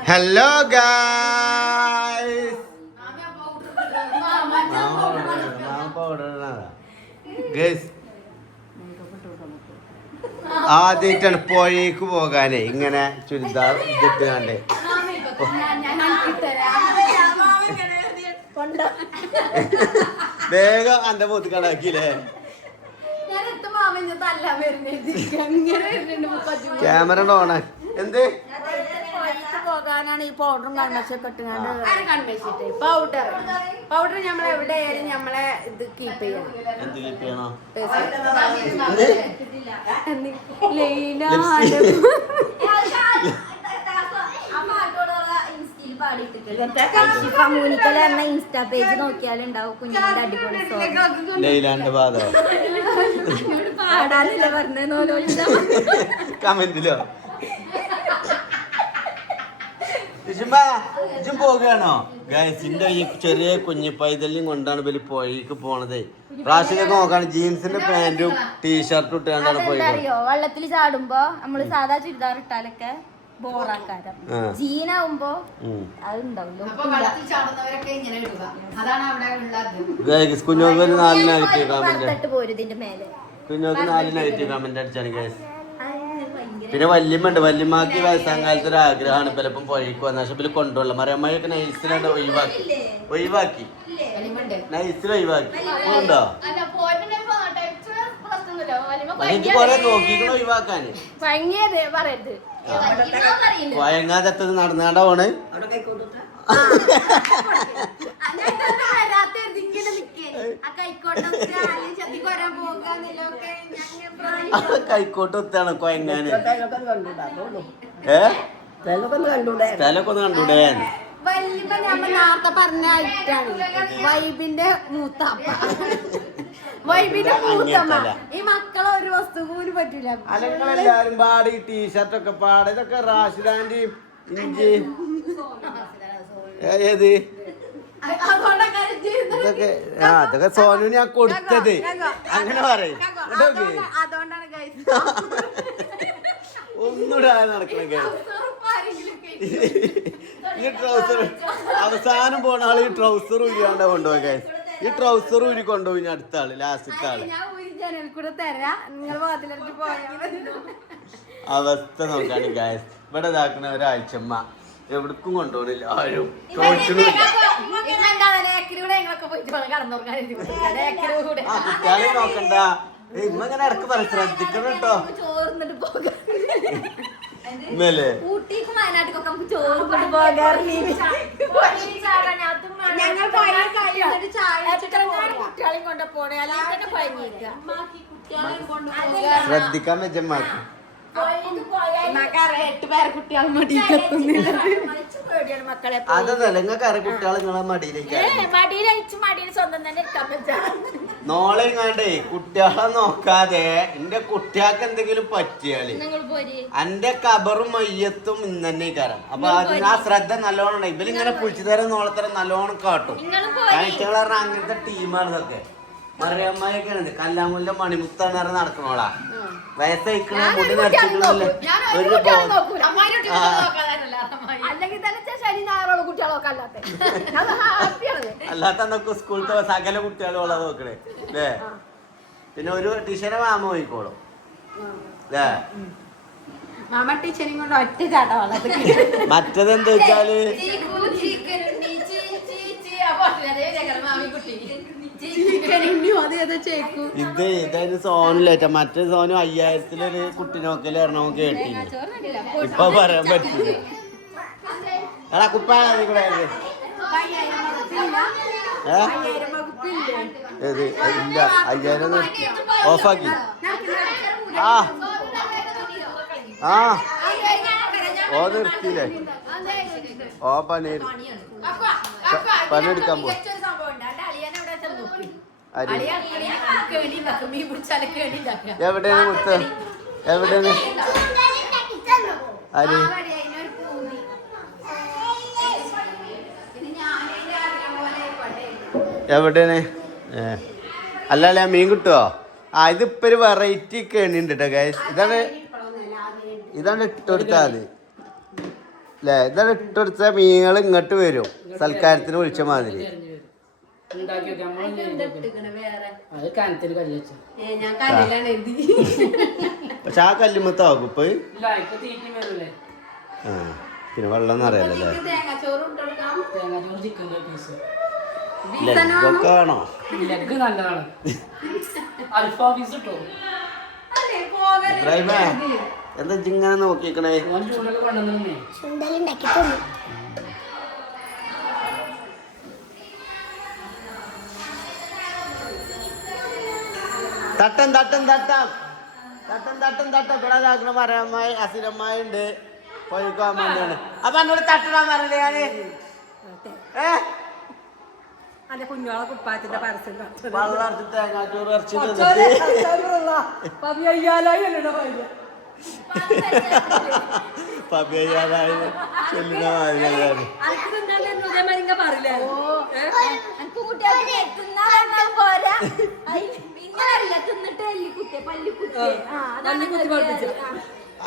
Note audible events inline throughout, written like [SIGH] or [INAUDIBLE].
Hello guys guys ആദ്യമായിട്ടാണ് പുഴയ്ക്ക് പോകാനേ. ഇങ്ങനെ ചുരിദാർ ഇതിട്ട് കണ്ടേ. വേഗം അന്റെ പോത്ത് കടാക്കിയില്ലേ ക്യാമറ ഓണാ എന്ത്? പോകാനാണ് ഈ പൗഡറും കൺമശൊക്കെ ഇട്ടുകൊണ്ട് പൗഡർ പൗഡർ നമ്മൾ എവിടെയായാലും നമ്മളെ ഇത് കീപ്പ് ചെയ്യണം. എന്ന ഇൻസ്റ്റാ പേജ് നോക്കിയാലുണ്ടാവും കുഞ്ഞിന്റെ അടിപൊളി സോങ് പാടാനല്ലേ പറഞ്ഞ കമന്റിലോ ഇജും പോകുകയാണോ ഗൈസിന്റെ ഈ ചെറിയ കുഞ്ഞു പൈതലിയും കൊണ്ടാണ് ഇവർ പോയിക്ക് പോണത്. പ്രാവശ്യമൊക്കെ നോക്കാണ് ജീൻസിന്റെ പാന്റും ടീഷർട്ടും ഇട്ടാണ്ടാണ് പോയി അറിയോ? വെള്ളത്തിൽ ചാടുമ്പോ നമ്മൾ സാധാ ചുരിദാർ ഇട്ടാലൊക്കെ ബോറാക്കാരം. ജീനാവുമ്പോ കുഞ്ഞോക്ക് നാല് നെഗറ്റീവ് കമന്റ് കുഞ്ഞോക്ക് നാല് നെഗറ്റീവ് കമന്റ് അടിച്ചാണ് ഗൈസ് പിന്നെ വല്യമ്മ ഉണ്ട് വല്യമ്മക്ക് വയസ്സാം കാലത്ത് ഒരു ആഗ്രഹമാണ്. ഇപ്പം പുഴയ്ക്ക് വന്ന പക്ഷെ പിന്നെ കൊണ്ടുള്ള മറിയമ്മയൊക്കെ നൈസിലുണ്ട് ഒഴിവാക്കി. ഒഴിവാക്കി. നൈസിൽ ഒഴിവാക്കി. ഉണ്ടോ? എനിക്ക് കൊറേ നോക്കിക്കണ ഒഴിവാക്കാന്. ഭംഗിയത് പറയരുത്. വയങ്ങാതെത്തത് നടന്നാണ്ടാ പോണ് കൈക്കോട്ട് ഒത്താണ് കൊയങ്ങാന് ഏ? സ്ഥലമൊക്കെ ഒന്ന് കണ്ടൂടെ? വല്യപ്പ ഞമ്മ നേരത്തെ പറഞ്ഞ ഐറ്റാണ് വൈബിന്റെ മൂത്താപ്പ വൈബിന്റെ മൂത്തമ്മ. ഈ മക്കളെ ഒരു വസ്തു പോലും പറ്റൂല. അലങ്ങളെല്ലാരും പാടി ടീഷർട്ട് ഒക്കെ പാടി. ഇതൊക്കെ റാഷിദാന്റെയും ഇഞ്ചി ഏത്. ഇതൊക്കെ ആ ഇതൊക്കെ സോനു ഞാൻ കൊടുത്തത്. അങ്ങനെ പറയും. കേട്ടോ നടക്കണ. ഈ ട്രൗസർ അവസാനം പോണ ആൾ ഈ ട്രൗസർ ഉരിയാണ്ട കൊണ്ടുപോയി guys. ഈ ട്രൗസർ ഉരി കൊണ്ടുപോയി അടുത്ത ആൾ ലാസ്റ്റ് ആൾ. അവസ്ഥ നോക്കാണ് ഗായസ് ഇവിടെ ഇതാക്കണ ഒരാഴ്ചമ്മ എവിടേക്കും കൊണ്ടുപോകണില്ല ആരും. ആ കുട്ടികളെ നോക്കണ്ട. ഇമ്മ ഇങ്ങനെ ഇടയ്ക്ക് പറ ശ്രദ്ധിക്കണം കേട്ടോ. ഇമ്മല്ലേ ഊട്ടിക്കും നമുക്ക് ചോറ് കൊണ്ട് പോകാറില്ല ശ്രദ്ധിക്കാൻ വെച്ചമ്മാക്ക് അതല്ല നിങ്ങൾക്ക് അറിയ കുട്ടികൾ നിങ്ങളെ മടിയിലേക്ക് നോളെ കണ്ടേ കുട്ടികളെ നോക്കാതെ എന്റെ കുട്ടികൾക്ക് എന്തെങ്കിലും പറ്റിയാൽ നിങ്ങൾ പോര്. എന്റെ കബറും മയ്യത്തും ഇന്ന് തന്നെ കയറാം അപ്പൊ അതിന് ആ ശ്രദ്ധ നല്ലോണം ഇവലിങ്ങനെ ഇവരിങ്ങനെ പുളിച്ചു തരം നോളത്തരം നല്ലോണം കാട്ടും. കാഴ്ചകൾ പറഞ്ഞാൽ അങ്ങനത്തെ ടീമാണ് ഇതൊക്കെ. മറിയമ്മയൊക്കെയാണ് ഇത് കല്ലാമുല്ല മണിമുത്താണ് പറഞ്ഞ് നടക്കണോളാ വയസ്സയിക്കണ മുടി ഒരു അല്ലാത്ത. എന്നൊക്കെ സ്കൂളത്തെ സകല കുട്ടികളും നോക്കണേ. അല്ലേ പിന്നെ ഒരു ടീച്ചറെ മാമ പോയിക്കോളും. അല്ലേ മാമ ടീച്ചറിയും കൊണ്ട് ഒറ്റ ചാട്ട മറ്റതെന്താ വെച്ചാൽ ചേക്കു ഇത് സോനിലേറ്റ മറ്റേ സോനും അയ്യായിരത്തിലൊരു കുട്ടി എറണവും കേട്ടില്ല ഇപ്പൊ പറയാൻ പറ്റില്ല. എടാ കുപ്പായ കൂടെ ഏ? ഏത്? ഇല്ല അയ്യായിരം ഓഫാക്കി. ആ. ആ. ഓ നിർത്തിയില്ലേ? ഓ പണി പണിയെടുക്കാൻ പോ അരി എവിടെയാണ് മുത്ത്? എവിടെയാണ്? അരി എവിടെയാണ്? അല്ല മീൻ കിട്ടുമോ ആ ഇതിപ്പോ ഒരു വെറൈറ്റി കേണി ഉണ്ട് കേട്ടോ ഗൈസ് ഇതാണ് ഇതാണ് ഇട്ട് കൊടുത്താൽ മതി. അല്ലേ ഇതാണ് ഇട്ടെടുത്ത മീനുകൾ ഇങ്ങോട്ട് വരും. സൽക്കാരത്തിന് വിളിച്ച മാതിരി. ഉണ്ടാക്കി വെക്കാം നമ്മൾ അത് കനത്തിൽ കല്ല് വെച്ചു. ഞാൻ കല്ലിലാണ് എഴുതി പക്ഷെ ആ കല്ലുമ്മത്താവും ഇപ്പൊ? ഇല്ല ഇപ്പൊ തീറ്റി വരൂലേ ആ പിന്നെ വെള്ളം തേങ്ങാച്ചോറ് പീസ് ലെഗൊക്കെ ആണോ? ലെഗ് നല്ലതാണ്. അൽഫാ പീസ് പോകല്ലേ എന്താ ഇങ്ങനെ നോക്കിക്കണേ? തട്ടം തട്ടം തട്ടം. തട്ടം തട്ടം തട്ടം. ഇവിടെ ഇതാക്കണ മരമായി അസുരമായി ഉണ്ട്. പോയിക്കാൻ വേണ്ടിയാണ് അപ്പൊ എന്നോട് തട്ടണം പറഞ്ഞത് ഞാൻ? ഏ? അന്റെ കുഞ്ഞോളെ കുപ്പാത്തിന്റെ പരസ്യം ഇറച്ചി ചെല്ലുന്ന മാതിരിയാണ് പറയില്ലേ? [LAUGHS] തിന്നിട്ട് പഠിപ്പിച്ചു.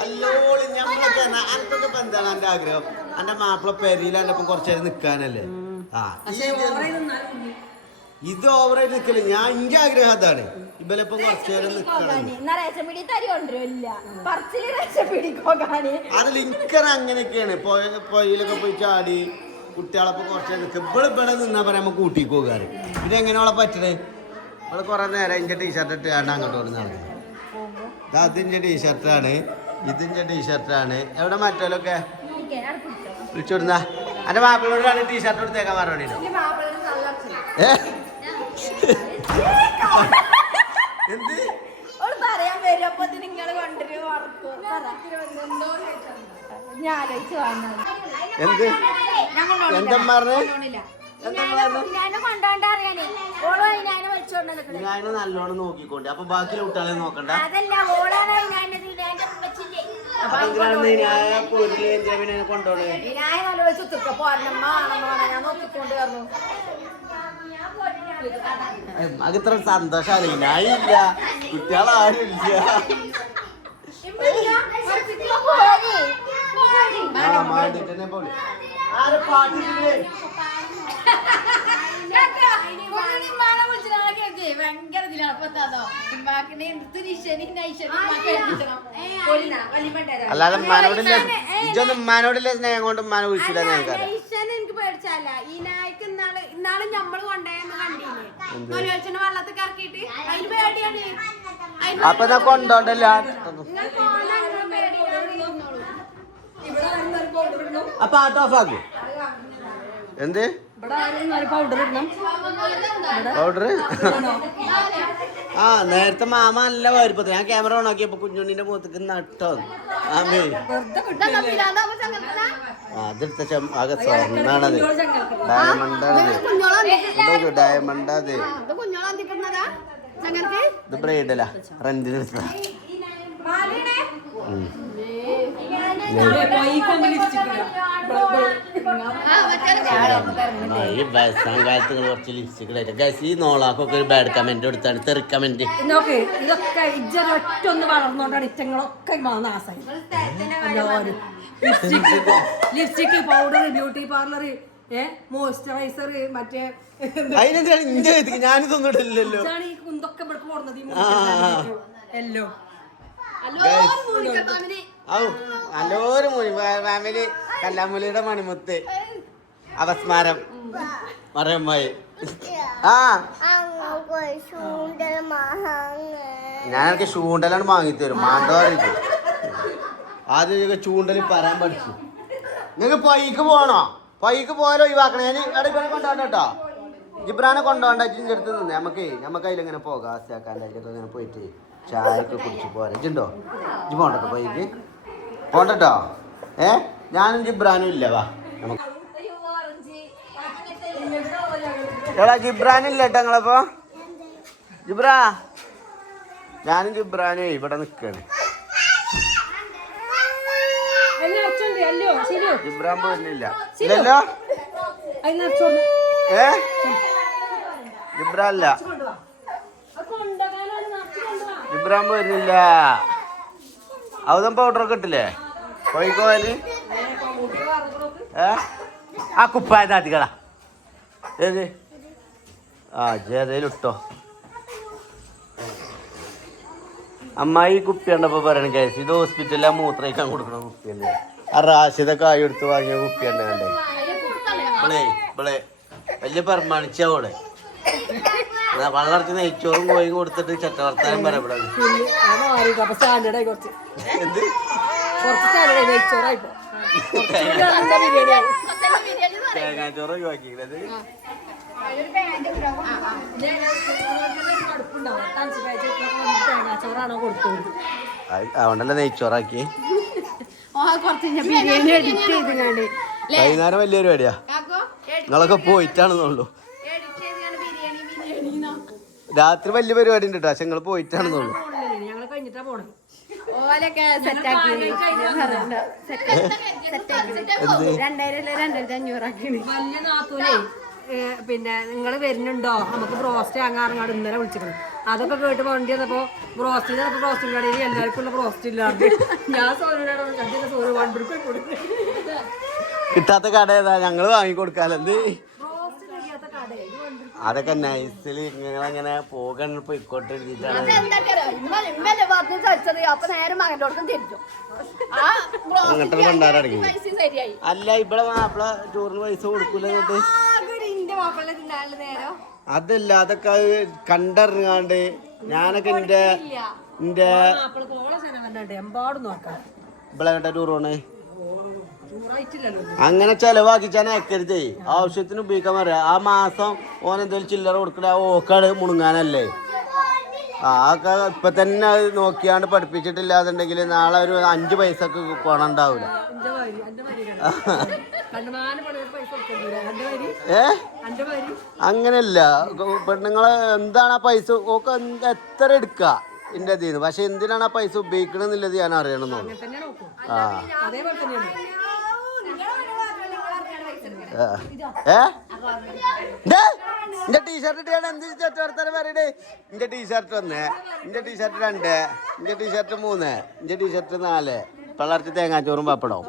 അല്ലോളി ഞമ്മളൊക്കെ അനക്കൊക്കെ ഇപ്പൊ എന്താണ് എന്റെ ആഗ്രഹം? എന്റെ മാപ്പിള പെരിയിൽ എന്റെ ഒപ്പം കുറച്ചു നേരം നിക്കാനല്ലേ? ആ ഇത് ഇത് ഓവറായിട്ട് നിക്കൽ ഞാൻ എന്റെ ആഗ്രഹം അതാണ്. ഇവലൊപ്പം കുറച്ചു നേരം നിക്കണം അതിൽ ഇൻക്കറ അങ്ങനെയൊക്കെയാണ്. പോയ പൊയിലൊക്കെ പോയി ചാടി കുട്ടികളൊപ്പം കുറച്ചേരം നേരം നിൽക്കും ഇവിടെ ഇവിടെ നിന്നാ പറയാൻ നമുക്ക് കൂട്ടിക്ക് പോകാറ്. പിന്നെ എങ്ങനെയുള്ള പറ്റണേ? ഇവിടെ കുറെ നേരം ഇന്റെ ടീഷർട്ട് ഇട്ട് കണ്ട് അങ്ങോട്ട് കൊണ്ട് നടക്കുന്നത് ഇത് അതിന്റെ ടീഷർട്ടാണ് ഇതിന്റെ ടീഷർട്ടാണ് എവിടെ മറ്റോലൊക്കെ വിളിച്ചോടുന്ന. എന്റെ മാപ്പിളോട് രണ്ട് ടീഷർട്ട് എടുത്തേക്കാൻ ഏ? എന്ത്? പറയാൻ വരും. അപ്പൊ നിങ്ങൾ കൊണ്ടുവരും എന്ത്? എന്താ പറഞ്ഞേ? നിൽക്കുന്നത് നല്ലോണം നോക്കിക്കോണ്ട്. അപ്പൊ ബാക്കി കുട്ടികളെ നോക്കണ്ട? അത് ഇത്ര സന്തോഷമാണ് ഞാനില്ല. കുട്ടികളാരും ഇല്ല. ആ മാണ്ടിട്ടെന്നെ പോലെ ആരെ പാട്ടില്ലേ? ഭയങ്കര ഇതിലാണ്. അപ്പൊ എന്താണോ ഇമ്മാക്കിനെ എന്ത് നിശനി? നൈശനി അല്ലാതെ ഉമ്മാനോടില്ല. ഇജൊന്നും ഉമ്മാനോടില്ല സ്നേഹം കൊണ്ട് ഉമ്മാനെ വിളിച്ചില്ല എനിക്ക് പേടിച്ചല്ല. ഈ നായ്ക്ക് ഇന്നാൾ ഇന്നാൾ ഞമ്മൾ കൊണ്ടുപോയെന്ന് കണ്ടില്ലേ വെള്ളത്തിൽ കറക്കിട്ട് അതിന് പേടിയാണ്. അപ്പൊ കൊണ്ടോണ്ടല്ല? അപ്പൊ ആട്ട് ഓഫ് ആക്കൂ. എന്ത്? പൗഡർ ഇടണം. പൗഡർ ആ നേരത്തെ മാമ നല്ല വരുപ്പത്തിൽ ഞാൻ ക്യാമറ ഓൺ ആക്കിയപ്പോ കുഞ്ഞുണ്ണിന്റെ മുഖത്തേക്ക് നട്ടോ. ആമേ ചം- ആകെ സ്വർണാണത്. ഡയമണ്ടാണത് ഡയമണ്ടാത് ആ, ഇത് ബ്രൈഡലാ. റെന്റിന് ഈ വയസ്സാം കാലത്ത് നിങ്ങൾ കുറച്ച് ലിപ്സ്റ്റിക് ഇടായിട്ട് ഗൈസ് ഈ നോളാക്കൊക്കെ ഒരു ബാഡ് കമന്റ് കൊടുത്താണ്. തെറി കമന്റ് നോക്ക് ഇതൊക്കെ ഇജ്ജ ഒറ്റ ഒന്ന് വളർന്നോണ്ടാണ് ഇറ്റങ്ങളൊക്കെ നാസായി lipstick lipstick powder beauty parlour ഏ മോയ്സ്ചറൈസർ മറ്റേ അതിനെന്തിനാണ് ഇന്റെ കയ്യിൽ ഞാനിതൊന്നും ഇടില്ലല്ലോ ഈ കുന്തൊക്കെ ഇവിടെ കൊടുന്നത് ഈ ആ. എല്ലോ. ഔ നല്ലൊരു മുനി ഫാമിലി കല്ലാമുലിയുടെ മണിമുത്ത്. അവസ്മാരം. മറിയമ്മായി ആ. ഞാൻ ഞാനൊക്കെ ചൂണ്ടലാണ് വാങ്ങിത്തരും. മാണ്ടോറിട്ട് ആദ്യം ഇതൊക്കെ ചൂണ്ടൽ പറയാൻ പഠിച്ചു. നിങ്ങൾക്ക് പൈക്ക് പോകണോ? പൈക്ക് പോയാലോ ഒഴിവാക്കണം. ഞാൻ ഇടയ്ക്ക് കൊണ്ടോണ്ട കേട്ടോ. ജിബ്രാനെ കൊണ്ടോണ്ട ഇജിന്റെ അടുത്ത് നിന്ന്. നമുക്ക് നമുക്ക് അതിലിങ്ങനെ പോകാം. ആസ്യാക്കാന്റെ അതിലൊക്കെ ഇങ്ങനെ പോയിട്ട് ചായക്ക് കുടിച്ച് പോരാ. ഇജ്ജുണ്ടോ ഇജ്ജ് പോകണ്ടോ പൈക്ക്? പോണ്ടട്ടോ ഏ? ഞാനും ജിബ്രാനും ഇല്ല വാ. നമുക്ക് എടാ ജിബ്രാനില്ല കേട്ടോ നിങ്ങളപ്പോ. ജിബ്രാ. ഞാനും ജിബ്രാനും ഇവിടെ നിൽക്കാണ് ജിബ്രാൻ പോരുന്നില്ല. ഇല്ലല്ലോ? ഏ? ജിബ്രാൻ അല്ല. ജിബ്രാൻ പോരുന്നില്ല. ഔതം പൗഡർ കിട്ടില്ലേ ഇട്ടില്ലേ? കോഴിക്കോൽ ഏ? ആ കുപ്പായ താത്തിക്കടാ ഏത്? ആ ഇട്ടോ. അമ്മായി കുപ്പി കണ്ടപ്പോ പറയണ കേസ് ഇത് ഹോസ്പിറ്റലിലെ മൂത്രയ്ക്കാൻ കൊടുക്കണ കുപ്പിയല്ലേ? ആ റാഷിത കായ് എടുത്ത് വാങ്ങിയ കുപ്പിയല്ലേ കണ്ടേ. ഇവളേ ഇവളെ വലിയ പെർമാണിച്ചോടെ വള്ളർച്ച് നെയ്ച്ചോറും കോയും കൊടുത്തിട്ട് ചട്ടവർത്താനം പറയപ്പെടാണ് കുറച്ച്. എന്ത്? കുറച്ച് ആവും. തേങ്ങാച്ചോറ് ഒഴിവാക്കിയത് അതുകൊണ്ടല്ലേ നെയ്ച്ചോറാക്കി. വൈകുന്നേരം വലിയ പരിപാടിയാ. നിങ്ങളൊക്കെ പോയിട്ടാണെന്നുള്ളൂ. എഡിറ്റ് ചെയ്തിങ്ങാണ്ട് ബിരിയാണി ബിരിയാണി രാത്രി വലിയ പരിപാടി ഉണ്ട് കേട്ടോ പക്ഷെ നിങ്ങൾ പോയിട്ടാണെന്നുള്ളൂ. ഓലൊക്കെ സെറ്റാക്കി സെറ്റാക്കി രണ്ടായിരം അല്ല? രണ്ടായിരത്തി അഞ്ഞൂറാക്കി. വലിയ നാത്തൂനെ പിന്നെ നിങ്ങൾ വരുന്നുണ്ടോ? നമുക്ക് ബ്രോസ്റ്റ് അങ്ങാറങ്ങാട് ഇന്നലെ വിളിച്ചിരുന്നു അതൊക്കെ കേട്ട് വണ്ടി വന്നപ്പോ ബ്രോസ്റ്റ് ചിലപ്പോ ബ്രോസ്റ്റിംഗ് കടയിൽ എല്ലാവർക്കും ഉള്ള ബ്രോസ്റ്റ് ഇല്ലാണ്ട് ഞാൻ സോന വണ്ടിക്ക് കൊടുക്കും. കിട്ടാത്ത കട ഏതാ? ഞങ്ങൾ വാങ്ങിക്കൊടുക്കാലോ എന്ത് ബ്രോസ്റ്റ് കഴിയാത്ത കടയിൽ അതൊക്കെ നൈസിൽ ഇങ്ങനെ ഇങ്ങനെ പോകണ ഇക്കോട്ട് കഴിച്ചത് അപ്പൊ നേരെ മകന്റെ അടുത്തും തിരിച്ചു ആ അങ്ങോട്ട് കൊണ്ടാരടങ്ങി അല്ല ഇവിടെ മാപ്പിള ടൂറിന് പൈസ കൊടുക്കൂല അതല്ല അതൊക്കെ അത് കണ്ടറിഞ്ഞാണ്ട് ഞാനൊക്കെ എന്റെ എന്റെ ഇവിടെ എവിടെ ടൂർ പോണേ? അങ്ങനെ ചെലവാക്കിച്ചാൽ അയക്കരുതേ. ആവശ്യത്തിന് ഉപയോഗിക്കാൻ പറയാ. ആ മാസം ഓൻ എന്തെങ്കിലും ചില്ലറ കൊടുക്കണ ഓക്കാട് മുണുങ്ങാനല്ലേ. ആ ഇപ്പൊ തന്നെ അത് നോക്കിയാണ്ട് പഠിപ്പിച്ചിട്ടില്ലാന്നുണ്ടെങ്കിൽ നാളെ ഒരു അഞ്ച് പൈസക്ക് പണം ഉണ്ടാവില്ല പൈസ ഏ? അങ്ങനല്ല പെണ്ണുങ്ങളെ എന്താണ് ആ പൈസ? ഓക്ക് എത്ര എടുക്ക എന്റെ അതിന് പക്ഷെ എന്തിനാണ് ആ പൈസ ഉപയോഗിക്കണമെന്നുള്ളത് ഞാൻ അറിയണമെന്നുള്ളൂ ആ. ഏ? ദേ, ഇന്റെ ടീഷർട്ട് ഇട്ടാണ് എന്ത് ചെറ്റവർത്താനം പറയണേ? ഇന്റെ ടീഷർട്ട് ഒന്ന് ഇന്റെ ടീഷർട്ട് രണ്ട് ഇന്റെ ടീഷർട്ട് മൂന്ന് ഇന്റെ ടീഷർട്ട് നാല്. പിള്ളേർക്ക് തേങ്ങാച്ചോറും പപ്പടവും.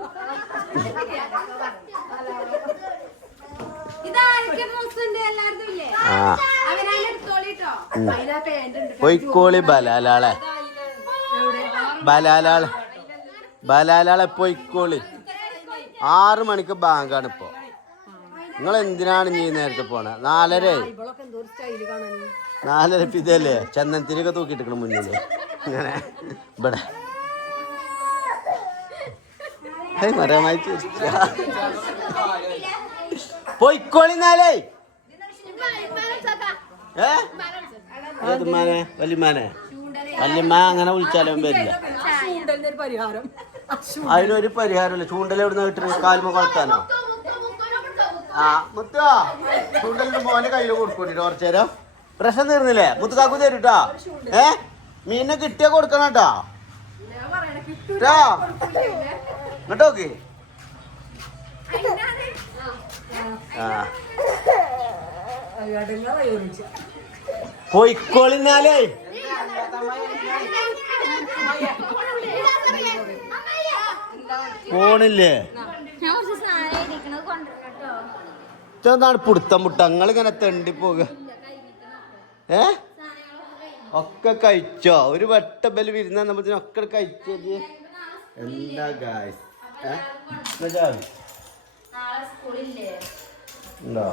പൊയ്ക്കോളി ബലാലാളെ. ബലാലാളെ ബലാലാളെ പൊയ്ക്കോളി. ആറു മണിക്ക് ബാങ്കാണ് ഇപ്പോ. നിങ്ങൾ എന്തിനാണ് നീ നേരത്തെ പോണേ? നാലര നാലര പിതല്ലേ ഇതല്ലേ ചന്ദനത്തിരിയൊക്കെ തൂക്കിട്ടിക്കണം മുന്നിൽ. ഇങ്ങനെ. ഇവിടെ. പോയിക്കോളി മരമായി. പൊയ്ക്കോളിന്നാലേ ഏ? ഏത് മാനെ വല്യമാനെ വല്യമ്മ അങ്ങനെ വിളിച്ചാലും വരില്ല. അതിനൊരു പരിഹാരമില്ല. ചൂണ്ടൽ കിട്ടുന്ന കിട്ടുന്നത് കാൽമ കൊളത്താനോ? ആ മുത്തോ ചൂണ്ടലിന്റെ മോനെ കയ്യിൽ കൊടുക്കൂട്ടി കുറച്ചേരം പ്രശ്നം തീർന്നില്ലേ? മുത്തുകാക്കു തരും കേട്ടോ ഏ? മീനെ കിട്ടിയാ കൊടുക്കണം കേട്ടോ. കേട്ടോ ഇങ്ങോട്ടോക്ക് ആ. ഇടങ്ങളെ ചോദിച്ചു പൊയ്ക്കോളിന്നാലേ പോണില്ലേ ഞാൻ കുറച്ച് സാധനം ഇരിക്കണത് കൊണ്ടുവരണം കേട്ടോ ഇതെന്താണ് പിടുത്തം മുട്ട? നിങ്ങൾ ഇങ്ങനെ തെണ്ടി പോക ഏ? ഒക്കെ കഴിച്ചോ? ഒരു വട്ട ബൽ വിരുന്ന നമ്മളത്തിന് ഒക്കെ കഴിച്ചോ എന്താ ഗായ്സ് ഏ? ഉണ്ടോ